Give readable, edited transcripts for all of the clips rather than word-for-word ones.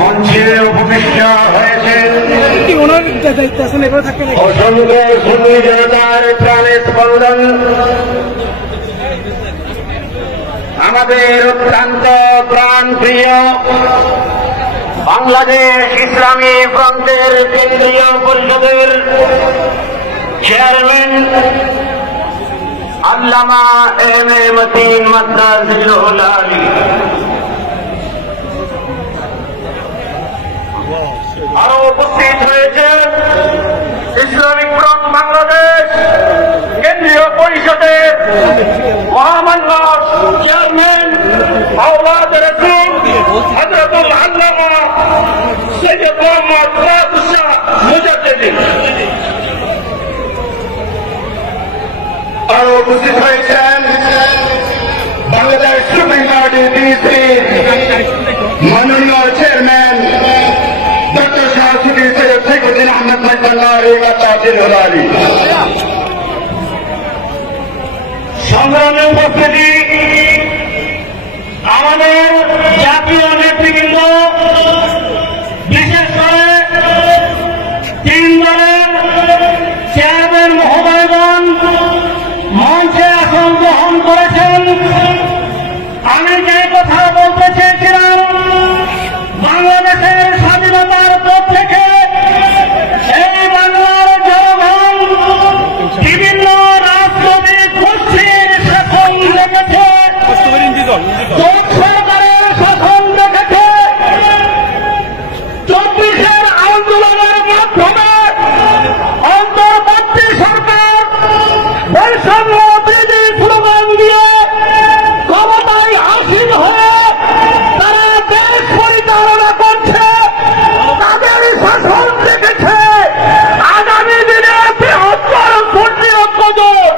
মঞ্চে উপবিষ্ট হয়েছেন অসংখ্য সুন্নি জনতার প্রাণের স্পন্দন, আমাদের অত্যন্ত প্রাণপ্রিয় বাংলাদেশ ইসলামী ফ্রন্টের কেন্দ্রীয় পরিষদের chairman Allama M A Matin Madras জিল্লুল Ali, আরো উপস্থিত হয়েছে ইসলামিক ফ্রন্ট বাংলাদেশ কেন্দ্রীয় পরিষদের মহামান্য চেয়ারম্যান আওলাদ রাসূল হযরতুল আল্লামা সৈয়দ মোহাম্মদ ফুয়াদ শাহ মুজাদ্দিদি, আরো উপস্থিত হয়েছেন বাংলাদেশ সুপ্রিম কোর্টের ডিসি মাননীয় চেয়ারম্যান ডক্টর শাহসুফি সৈয়দ সাইফুদ্দিন আহমদ জিল্লুল আলী। সংগ্রামে উপস্থিতি আমাদের জাতীয় নেতৃবৃন্দ, বিশেষ করে 3 দলের চেয়ারম্যান মহোদয়গণ মঞ্চে আসন গ্রহণ করেছেন। আমি যে কথা বলতে চেয়েছিলাম, বাংলাদেশের স্বাধীনতার পর থেকে এই বাংলার জনগণ বিভিন্ন রাজনৈতিক গোষ্ঠীর শাসন দেখেছে, জোট সরকারের শাসন দেখেছে, 24-এর আন্দোলনের মাধ্যমে অন্তর্বর্তী সরকার বৈষম্য বিরোধী স্লোগান দিয়ে ক্ষমতায় আসীন হয়ে তারা দেশ পরিচালনা করছে, তাদের শাসন দেখেছে। আগামী দিনে বৃহত্তর সুন্নি ঐক্যজোট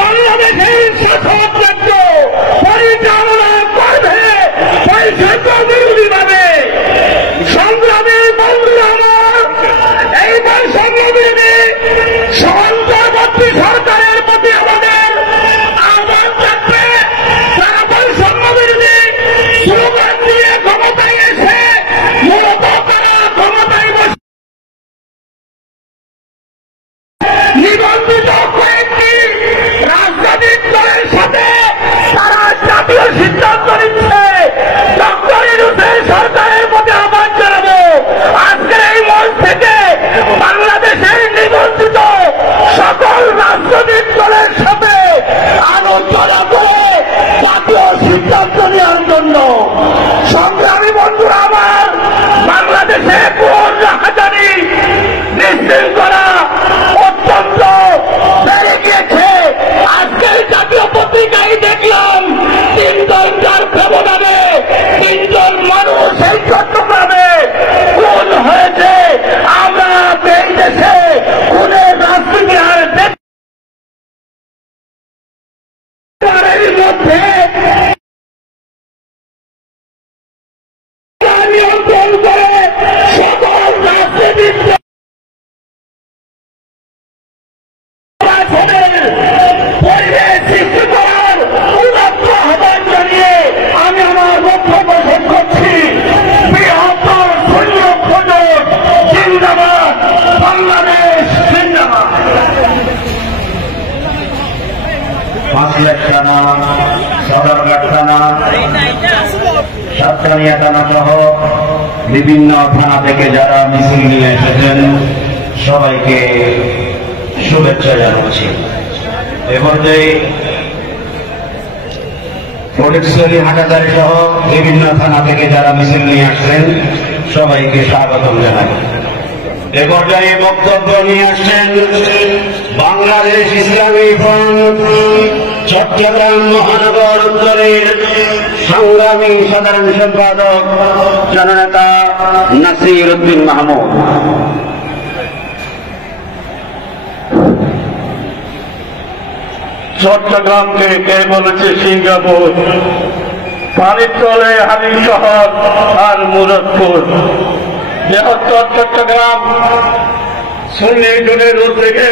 বাংলাদেশের শাসন রাজ্য পরিচালনা করবে বৈষম্য বিরোধীভাবে। সংগ্রামী বন্ধুরা আমার, এই বৈষম্য বিরোধী অন্তর্বর্তী সরকারের প্রতি আমাদের আহ্বান থাকবে, তারা বৈষম্য বিরোধী স্লোগান দিয়ে ক্ষমতায় এসে মূলত তারা ক্ষমতায় বসে নিবন্ধিত কয়েকটি রাজনৈতিক দলের সাথে তারা জাতীয় সিদ্ধান্ত নিচ্ছে। ডক্টর ইউনূসের সরকারের প্রতি আহ্বান জানাবো, আজকের এই মঞ্চ থেকে বাংলাদেশের নিবন্ধিত সকল রাজনৈতিক দলের সাথে আলোচনা করে জাতীয় সিদ্ধান্ত নেওয়ার জন্য। সংগ্রামী বন্ধুরা আমার, বাংলাদেশে কোন রাহাজানি নিশৃঙ্খলা অত্যন্ত বেড়ে গিয়েছে। আজকের জাতীয় পত্রিকায় দেখলাম 3 ঘন্টার ব্যবধানে 3 জন মানুষ এই চট্টগ্রামে খুন হয়েছে। আমরা এই দেশে খুনের রাজনীতি আর মধ্যে নিয়ন্ত্রণ করে সকল রাজনীতিক পরিবেশ সৃষ্টি করার উদাত্ত আহ্বান জানিয়ে আমি আমার বক্তব্য শেষ করছি। বৃহত্তর সুন্নি ঐক্যজোট জিন্দাবাদ, বাংলাদেশ জিন্দাবাদ। 5 লাখ থানা, সদরঘাট থানা, সাতকানিয়া থানা সহ বিভিন্ন থানা থেকে যারা মিছিল নিয়ে এসেছেন সবাইকে শুভেচ্ছা জানাচ্ছি। এ পর্যায়ে ফটিকছড়ি, হাটাজারি সহ বিভিন্ন থানা থেকে যারা মিছিল নিয়ে আসছেন সবাইকে স্বাগতম জানাই। এ পর্যায়ে বক্তব্য নিয়ে আসছেন বাংলাদেশ ইসলামী ফ্রন্ট চট্টগ্রাম মহানগর উত্তরের সংগ্রামী সাধারণ সম্পাদক জননেতা নাসির উদ্দিন মাহমুদ। চট্টগ্রামকে কে বলেছে সিঙ্গাপুর? পানির তলে হালি শহর আর মুরাদপুর। বৃহত্তর চট্টগ্রাম সুন্নি জোটের উদ্যোগে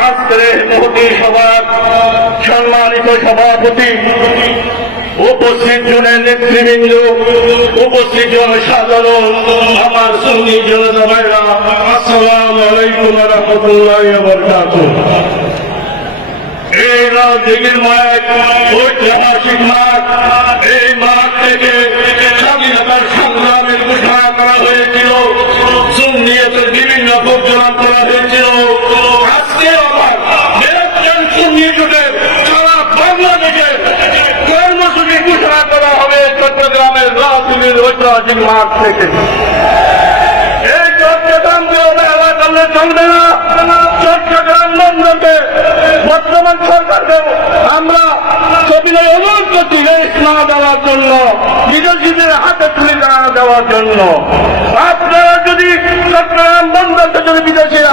আজকের মহতী সভার সম্মানিত সভাপতি, উপস্থিত জনের নেতৃবৃন্দ, উপস্থিত জনসাধারণ, আমার সুন্নি জনতা ভাইরা, আসসালামু আলাইকুম ওয়া রাহমাতুল্লাহি ওয়া বারাকাতুহু। এই রাজনীতির মাঠ, ঐতিহাসিক মাঠ, এই মাঠ থেকে স্বাধীনতার সংগ্রামের ঘোষণা করা হয়েছিল, সুন্নিয়তের বিভিন্ন প্রোগ্রাম করা হয়েছিল। আজকে আবার নিরঞ্জন সুন্নি জোটের সারা বাংলাদেশের কর্মসূচি ঘোষণা করা হবে চট্টগ্রামের রাজনীতির ঐতিহাসিক মাঠ থেকে। এই চট্টগ্রামকে অবহেলা করলে চলবে না। চট্টগ্রাম বন্দরকে বর্তমান সরকারকে আমরা সবিনয় অনুরোধ করছি রেস্ট না দেওয়ার জন্য, বিদেশিদের হাতে তুলে না দেওয়ার জন্য। আপনারা যদি চট্টগ্রাম বন্দরকে যদি বিদেশির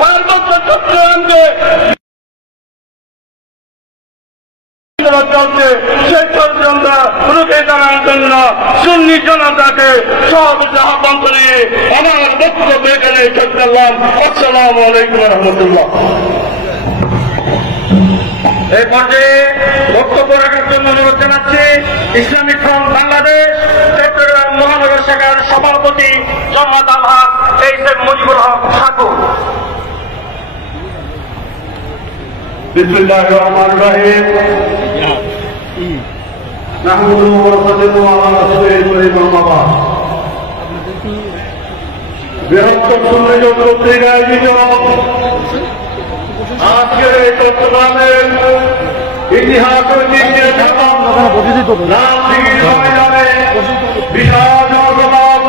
পার্বত্য চট্টগ্রামকে চলছে সেই ষড়যন্ত্র রুখে দাঁড়ানোর জন্য সুন্নি জনতাকে সহযোগিতা আহ্বান করে আমার বক্তব্য এখানে শেষ করলাম। আসসালামু আলাইকুম ওয়া রাহমাতুল্লাহ। এই পর্যায়ে বক্তব্য রাখার জন্য অনুরোধ জানাচ্ছি ইসলামিক ফ্রন্ট বাংলাদেশ চট্টগ্রাম মহানগর শাখার সভাপতি জমাত আলহাজ এইচ.এম. মুজিবুর হক ঠাকুর। বিসমিল্লাহির রহমানির রহিম। নাহমাদুহু ওয়া নুসাল্লিমু আলা রাসূলিল কারীম, আম্মা বা'দ। বৃহত্তর সুন্নি জোট কর্তৃক আয়োজিত আজকের এই চট্টগ্রামের ইতিহাস ঐতিহ্যের ঢাকা রাজনীতির ময়দানে বিশাল জনসভার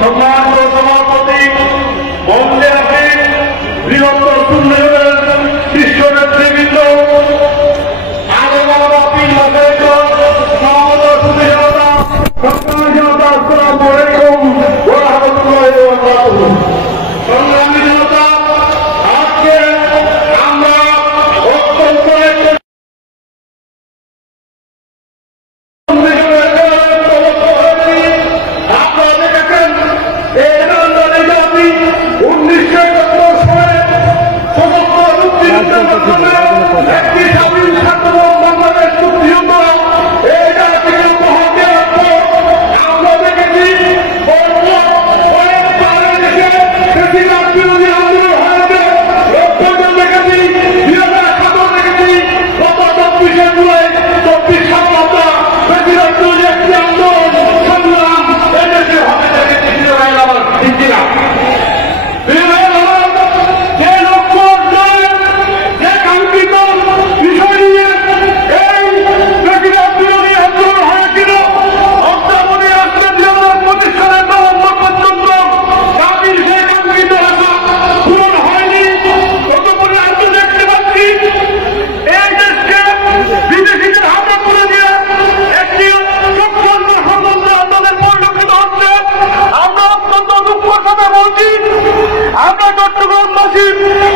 সম্মানিত সভাপতি মহম্মদ হাফিজ, বৃহত্তর সুন্নি জোটের শীর্ষ নেতৃবৃন্দ, সংগ্রামী জনতা, আজকে আমরা অত্যন্ত আপনারা দেখেছেন এই আন্দোলনের জাতি 1971 সালে একটি স্বাধীন ছাত্র বাংলাদেশ চুক্তি হতো। এই জাতিকে উপহার দেওয়ার পর আমরা দেখেছি বেশিরভাগ বিরোধী আন্দোলন হয়েছে। রক্ষণ দেখেছি, 2017 দেখেছি, গত 24শে জুলাই 24 সালটা বেশিরভাগ বিরোধী একটি আন্দোলন সংগ্রাম এদেশে হবে দেখেছি। আমার দিচ্ছিলাম যে লক্ষ্য যে কাঙ্ক্ষিত বিষয় নিয়ে এই বেশিরভাগ বিরোধী আন্দোলন হয়েছিল, অত্যাধুনিক রাষ্ট্রের জীবনের প্রতিষ্ঠানের নভেম্বর পর্যন্ত জাতির সেই কাঙ্ক্ষিত আশা পূরণ হয়নি। ততপরে আমরা দেখতে পাচ্ছি এই দেশকে বিদেশিদের হাতে তুলে দিয়ে একটি চক্রান্ত ষড়যন্ত্র আমাদের পরিলক্ষিত হচ্ছে। আমরা অত্যন্ত দুঃখের সাথে বলছি, আমরা চট্টগ্রামবাসী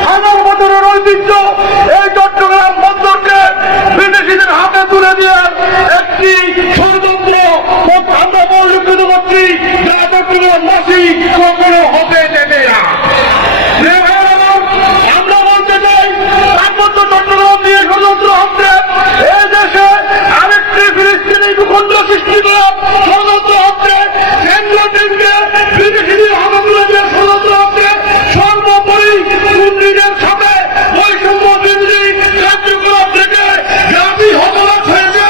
হাজার বছরের ঐতিহ্য এই চট্টগ্রাম বন্দরকে বিদেশিদের হাতে তুলে দিয়ে একটি ষড়যন্ত্র আমরা পরিলক্ষিত করছি, যা চট্টগ্রামবাসী কখনো হতে দেবে না। আমরা বলতে চাই, পার্বত্য চট্টগ্রাম নিয়ে ষড়যন্ত্র হচ্ছে। এই দেশে আরেকটি ফিলিস্তিনি ভূখণ্ড সৃষ্টি করে ষড়যন্ত্র হচ্ছে। কেন্দ্র থেকে বিদেশিদের হাতে তুলে দিয়ে ষড়যন্ত্র হচ্ছে। সর্বোপরি সুন্নিদের সাথে বৈষম্য বিরোধী কার্যকলাপ থেকে জাতি হতাশ হয়েছে।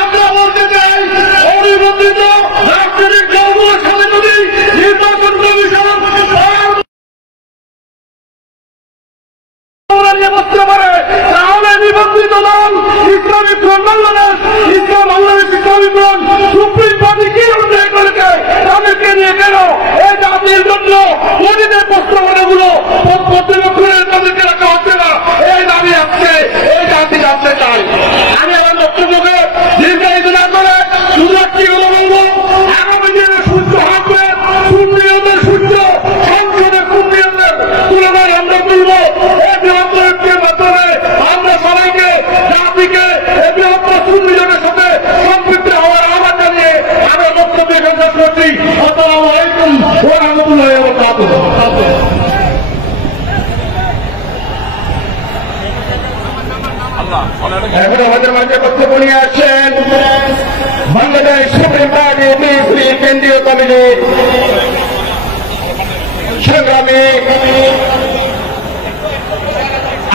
আমরা বলতে চাই, অনিবন্ধিত রাজনৈতিক দলগুলোর সাথে যদি নির্বাচন কমিশন বসতে পারে, তাহলে নিবন্ধিত দল ইসলামিক ফ্রন্ট বাংলাদেশ, ইসলাম বাংলাদেশ ইসলামিক ফ্রন্ট সুপ্রিম কোর্টে কি অন্যায় করেছে তাদেরকে নিয়ে কেন এই জাতির জন্য মনিদের প্রস্তাবনাগুলো পর্যবেক্ষণের তাদেরকে রাখা হচ্ছে না, এই দাবি আসছে, এই জাতি জানতে চাই। আমি আমার বক্তব্যকে দীর্ঘায়িত না করে শুধু একটি কথা বলবো, আগামী দিনে সূর্য হাঁটবে, সুন্নিয়তের সূর্য সংসদে সুন্নিয়তের তুলনায় আমরা তুলব। এই বৃহত্তরের মাধ্যমে আমরা সবাইকে জাতিকে এই বৃহত্তর সুন্নিয়তের সাথে সম্পৃক্ত হওয়ার আহ্বান জানিয়ে আমি এখন আমাদের মাঝে বক্তব্য নিয়ে আসছেন বাংলাদেশ সুপ্রিম পার্টি বিএনপি কেন্দ্রীয় কমিটির সংগ্রামী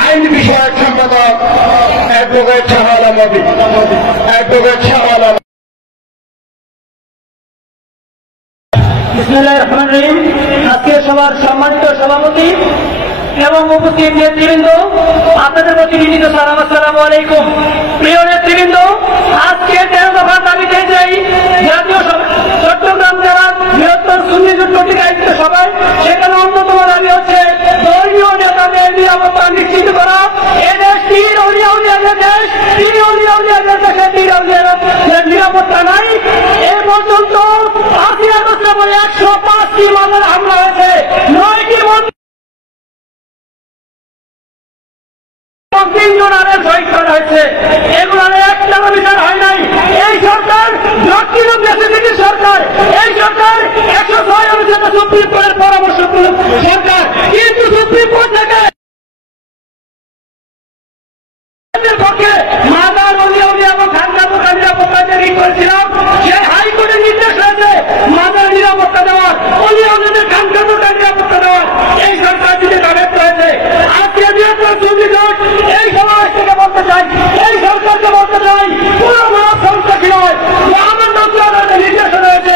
আইন বিষয়ক সম্পাদক অ্যাডভোকেট শাহওয়ালা নবী। অ্যাডভোকেট শাহওয়ালা। বিসমিল্লাহির রহমানির রহিম। আজকের সভার সম্মানিত সভাপতি এবং উপস্থিত নেতৃবৃন্দ, আপনাদের প্রতি বিনীত সালাম, আসসালামু আলাইকুম। প্রিয় নেতৃবৃন্দ, আজকে 13 দফার দাবিতে যাই জাতীয় চট্টগ্রাম জেলার বৃহত্তর সুন্নি জোট কর্তৃক আয়োজিত সভায় সেখানে অন্যতম দাবি হচ্ছে ধর্মীয় নেতাদের নিরাপত্তা নিশ্চিত করা। এদেশ তীর আউলিয়াদের দেশ, তীর আউলিয়াদের দেশে তীর আউলিয়াদের নিরাপত্তা নাই। এ পর্যন্ত 5 আগস্ট 105টি মামলার হামলা হয়েছে, 9টি শহীদ করা হয়েছে। এগুলো একটা বিচার হয় নাই। এই সরকার সরকার, এই সরকার 106 অনুচ্ছেদ সুপ্রিম কোর্টের পরামর্শ সরকার, কিন্তু সুপ্রিম কোর্ট থেকে পক্ষে মাদার অলিয়া এবং খানকা বোকা নিরাপত্তা জারি করেছিলাম। সেই হাইকোর্টের নির্দেশ হয়েছে মাদার নিরাপত্তা দেওয়ার, অলিয়াদের খানকা বোকা নিরাপত্তা দেওয়ার। এই সরকার যদি ব্যর্থ হয়েছে, আজকে বৃহত্তর সুন্নি জোট এই সমাজ থেকে বলতে চাই, এই সরকারকে বলতে চাই, পুরো মানব সন্ত্রাসী নয়। আমার নতুন নির্দেশ রয়েছে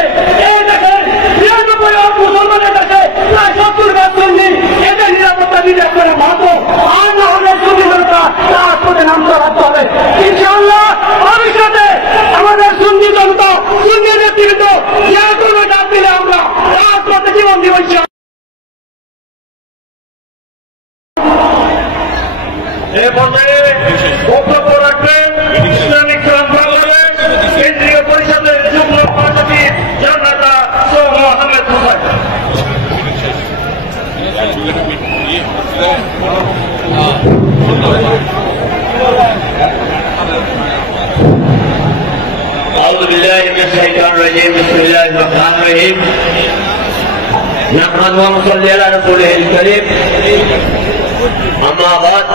এই দেশের 93 মুসলমানের দেশে প্রায় 70 সুন্নি, এদের নিরাপত্তা নির্দেশ করে ভালো আর না হলে সুন্নি জনতা রাজপথে নামতে বাধ্য হবে। ইনশাআল্লাহ ভবিষ্যতে আমাদের সুন্নি জনতা, সুন্নি নেতৃত্ব যে কোনো ডাক দিলে আমরা রাজপথে জীবন দিব। এ পর্যায়ে বক্তব্য রাখবেন ইসলামিক ফ্রন্ট বাংলাদেশ কেন্দ্রীয় পরিষদের যুগ্ম মহাসচিব জননেতা সৌম্য আহমেদ হোসেন। أعوذ بالله من الشيطان الرجيم. بسم الله الرحمن الرحيم. نحمده ونصلي على رسوله الكريم. أما بعد,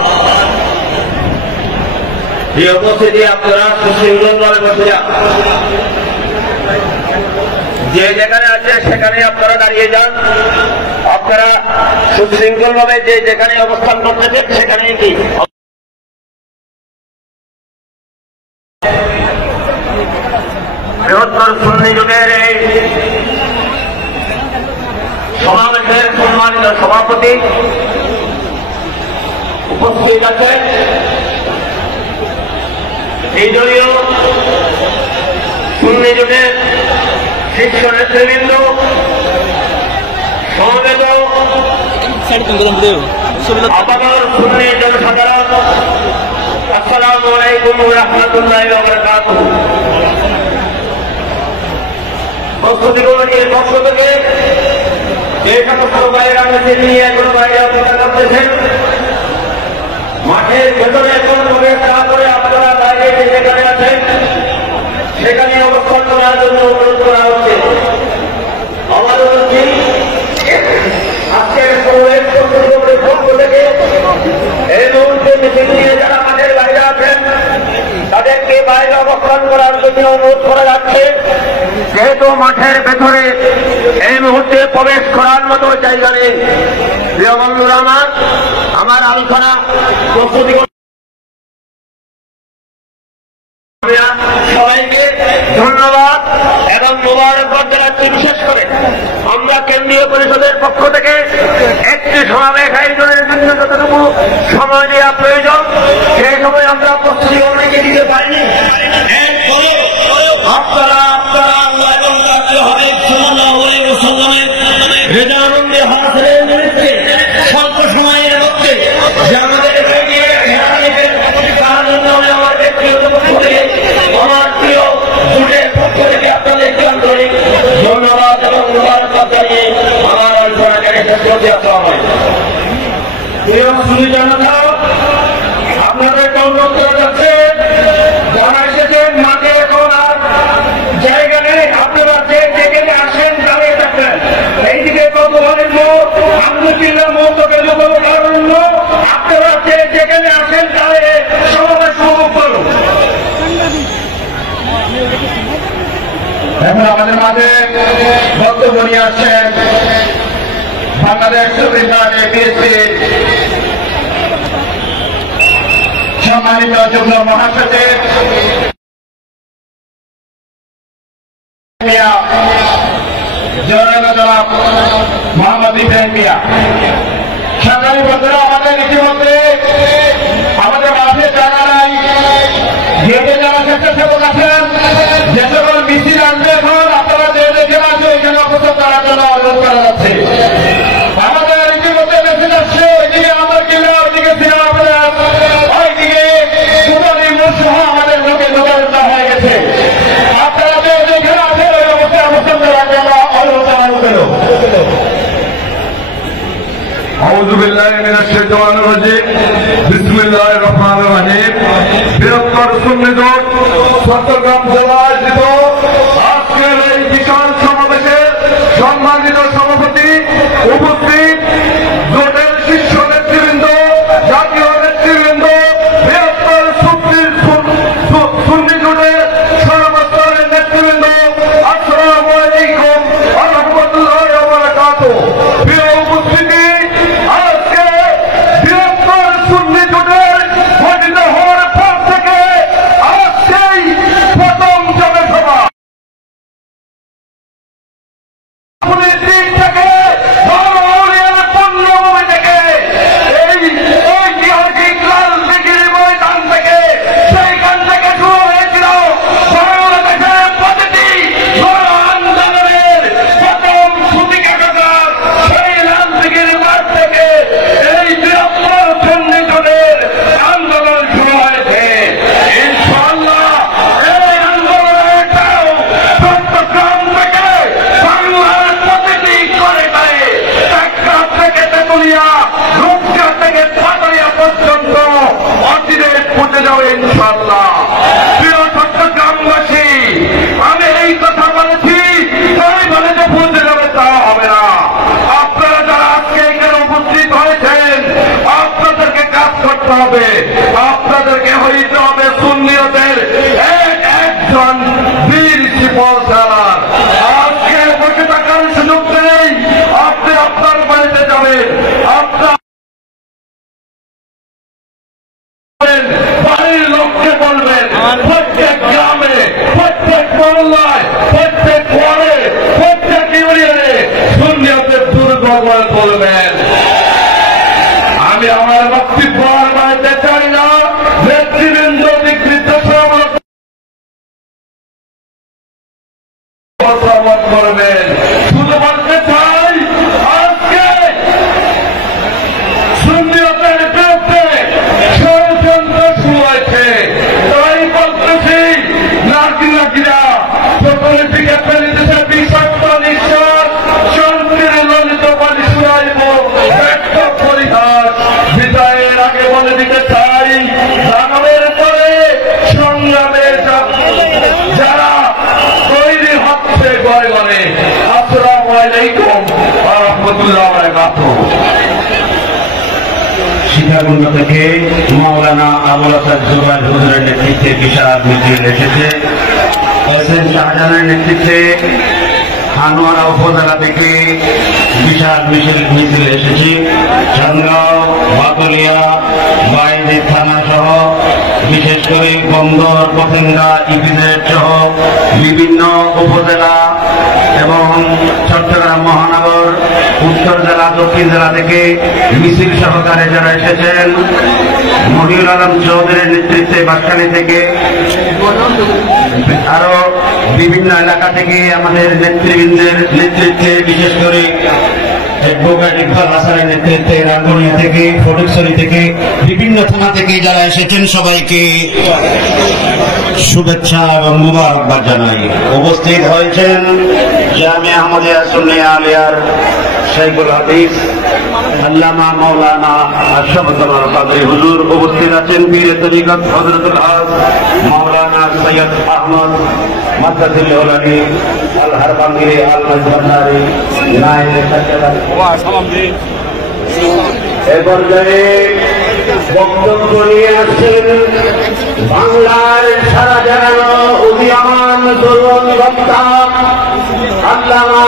প্রিয় উপস্থিতি, আপনারা সুশৃঙ্খলভাবে বসে যান। যে যেখানে আছে সেখানে আপনারা দাঁড়িয়ে যান। আপনারা সুশৃঙ্খলভাবে যে যেখানে অবস্থান করতেছেন সেখানে কি বৃহত্তর সুন্নি যুগের এই সমাবেশের সম্মানিত সভাপতি উপস্থিত আছেন, এই দলীয় সুন্নি যুগের শীর্ষ নেতৃবৃন্দ, সমবেত আপাতত সুন্নি জনসাধারণ, আসসালামু আলাইকুম ওয়া রাহমাতুল্লাহি ওয়া বারাকাতুহু। প্রস্তুতি কমিটির পক্ষ থেকে যে সমস্ত ভাইয়েরা মিছিল নিয়ে কোনো বাইরে অপেক্ষা করতেছেন, মাঠের ভেতরে কোন প্রবেশ না করে আপনারা বাইরে যেখানে আছেন সেখানে অবস্থান করার জন্য অনুরোধ করা হচ্ছে। আমার অনুরোধ, আজকের সমাবেশ প্রস্তুতি কমিটির পক্ষ থেকে এই মুহূর্তে মিছিল নিয়ে যারা মাঠের বাইরে আছেন তাদেরকে বাইরে অবস্থান করার জন্য অনুরোধ করা যাচ্ছে। যেহেতু মাঠের ভেতরে এই মুহূর্তে প্রবেশ করার মতো জায়গা নেই, প্রিয় বন্ধুরা, আমার আলোচনা প্রস্তুতি সবাইকে ধন্যবাদ এবং মোবারকবাদ জানাচ্ছি। বিশেষ করে আমরা কেন্দ্রীয় পরিষদের পক্ষ থেকে একটি সমাবেশ আয়োজনের জন্য যতটুকু সময় দেওয়া প্রয়োজন সেই সময় আমরা প্রস্তুতি অনেকে দিতে পারিনি। আপনারা রেজানন্দে হাসরের নিমিত্তে স্বল্প সময়ের মধ্যে যে আমাদের আমার ব্যক্তিগত পক্ষ থেকে, আমার প্রিয় জুটের পক্ষ থেকে আপনাদেরকে আন্তরিক ধন্যবাদ এবং মুবারকবাদ জানিয়ে আমার আলোচনাকে শেষ করতে আসা হয়। প্রিয় সুন্নি জনতা, আপনাদেরকে অনুরোধ করা যাচ্ছে, যারা এসেছেন মাঠে এখন আর জায়গা নেই, আপনারা যে যেখানে আসেন দাঁড়িয়ে থাকবেন। এইদিকে কতবারের লোক আহমদুল্লাহ মহতকে লোক আপনারা যে যেখানে আসেন দাঁড়িয়ে সমাবেশ বক্তব্য নিয়ে আসছেন বাংলাদেশ সুপ্রিমকোর্ট বিএসপির সম্মানিত যুগ্ম মহাসচিব জনাব মোহাম্মদ ইব্রাহিম মিয়া। সরকারি বন্ধুরা, আমাদের ইতিমধ্যে আমাদের মাঠে জায়গা নাই, গেটে যারা স্বেচ্ছাসেবক আছেন, যে সকল মিছিল আসবে এখন আপনারা যে দেখে আছে ওইখানে অবস্থান করার জন্য অনুরোধ করা যাচ্ছে। আমাদের ইতিমধ্যে মেসেজ আসছে, ওইদিকে আমার কিনা, ওইদিকে ওইদিকে সুপারি সহ আমাদের লোকে লোকারোপ হয়ে গেছে। আপনারা যে যেখানে আছেন ওই অবস্থায় অবস্থান করার জন্য অনুরোধ জানানো গেল। আউযু বিল্লাহি মিনাশ শাইতানির রাজিম। বিসমিল্লাহির রহমানির রহিম। বৃহত্তর সুন্নি জোট চট্টগ্রাম জেলা আয়োজিত আজকের এই বিশাল সমাবেশের সম্মানিত সভাপতি, উপস্থিত জোটের শীর্ষ নেতৃবৃন্দ, জাতীয় নেতৃবৃন্দ, বৃহত্তর সুন্নি জোটের সর্বস্তরের নেতৃবৃন্দ, আসসালামু আলাইকুম ওয়া রাহমাতুল্লাহি ওয়া বারাকাতুহু। প্রিয় উপস্থিতি, আজকে বৃহত্তর সুন্নি জোটের গঠিত হওয়ার পর থেকে আজকেই প্রথম জনসভা। পুলিশ দিক থেকে ধর্মের পণ্যভূমি থেকে এই ঐতিহাসিক লাল দিঘির ময়দান থেকে সেইখান থেকে শুরু হয়েছিল বাংলাদেশের প্রতিটি গণ আন্দোলনের প্রথম সূতিকাগার। সেই লাল দিঘির মাঠ থেকে এই বৃহত্তর সুন্নি জোটের আন্দোলন শুরু হয়েছে। ইনশাআল্লাহ এই আন্দোলনটাও চট্টগ্রাম থেকে বাংলার প্রতিটি ঘরে ঘরে, ঢাকা থেকে তেতুলিয়া, রূপসা থেকে পাতালিয়া পর্যন্ত অচিরে পৌঁছে যাবে ইনশাআল্লাহ। প্রিয় চট্টগ্রামবাসী, আমি এই কথা বলেছি, তাই বলে যে পৌঁছে যাবে তা হবে না। আপনারা যারা আজকে এখানে উপস্থিত হয়েছেন, আপনাদেরকে কাজ করতে হবে, আপনাদেরকে হইতে হবে সুন্নিয়তের একজন বীর সিপাহ সালার। আজকে বসে থাকার সুযোগ নেই, আপনি আপনার বাড়িতে যাবেন, আপনার বাড়ির লোককে বলবেন, প্রত্যেক গ্রামে, প্রত্যেক মহল্লায়, প্রত্যেক ওয়ার্ডে, প্রত্যেক ইউনিয়নে সুন্নিয়তের দুর্গ গড়ে তুলবেন। আমি আমার বক্তব্য আর বাড়িতে চাই না, নেতৃবৃন্দ বিকৃত করবেন। শুধু বলতে চাই, আজকে সুন্নিয়তের বিরুদ্ধে ষড়যন্ত্র শুরু হয়েছে। তাই বলতেছি, নাজিরা সকলের দিকে ফেলে দিতে বিষাক্ত নিঃশ্বাস, শান্তির ললিত পানি শুনাইব ব্যক্ত পরিহাস। বিদায়ের আগে বলে দিতে চাই, দানবের পরে সংগ্রামের যারা তৈরি হচ্ছে ঘরে ঘরে। আসসালামু আলাইকুম ওয়া রাহমাতুল্লাহি ওয়া বারাকাতুহু। শিকাগো থেকে মাওলানা আবুল হাসান জুবাইর হুজুরের নেতৃত্বে বিশাল মিছিল এসেছে। এসএন শাহজাহানের নেতৃত্বে হানুয়ারা উপজেলা থেকে বিশাল মিছিল এসেছে। চান্দগাঁও, বাতুলিয়া, বাইরে থানা সহ বিশেষ করে বন্দর, পতেঙ্গা, ইপিজেড সহ বিভিন্ন উপজেলা এবং চট্টগ্রাম মহানগর, উত্তর জেলা, দক্ষিণ জেলা থেকে মিছিল সহকারে যারা এসেছেন, মহিউল আলম চৌধুরীর নেতৃত্বে বাঁশখালী থেকে আরো বিভিন্ন এলাকা থেকে আমাদের নেতৃবৃন্দের নেতৃত্বে, বিশেষ করে অ্যাডভোকেট ইকবাল হাসানের নেতৃত্বে রাঙ্গুনিয়া থেকে, ফটিকছড়ি থেকে, বিভিন্ন থানা থেকে যারা এসেছেন সবাইকে শুভেচ্ছা এবং মুবারকবাদ জানাই। উপস্থিত হয়েছেন জামিয়া আহমদিয়া সুন্নিয়া আলিয়ার শাইখুল হাদিস আল্লামা মাওলানা আশরাফুল কাদরী হুজুর। উপস্থিত আছেন পীর তরিকত হযরতুল হাজ মাওলানা সৈয়দ আহমদ মাদ্দাতুল উলামী আল হারবাঙ্গি আল মাজভান্ডারী নায়েবে সাজ্জাদ। এ পর্যায়ে বক্তব্য নিয়ে আসছেন বাংলার সারা জানানো উদীয়মান তরুণ বক্তা আল্লামা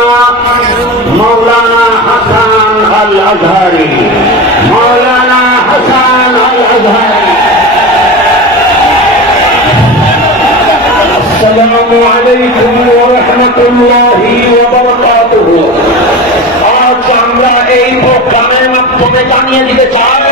মৌলানা হাসান আল আজহারি, মৌলানা হাসান আল আজহারি। আসসালামু আলাইকুম ওয়া রাহমাতুল্লাহি ওয়া বারাকাতুহু। আজ আমরা এই প্রোগ্রামের মাধ্যমে জানিয়ে দিতে চাই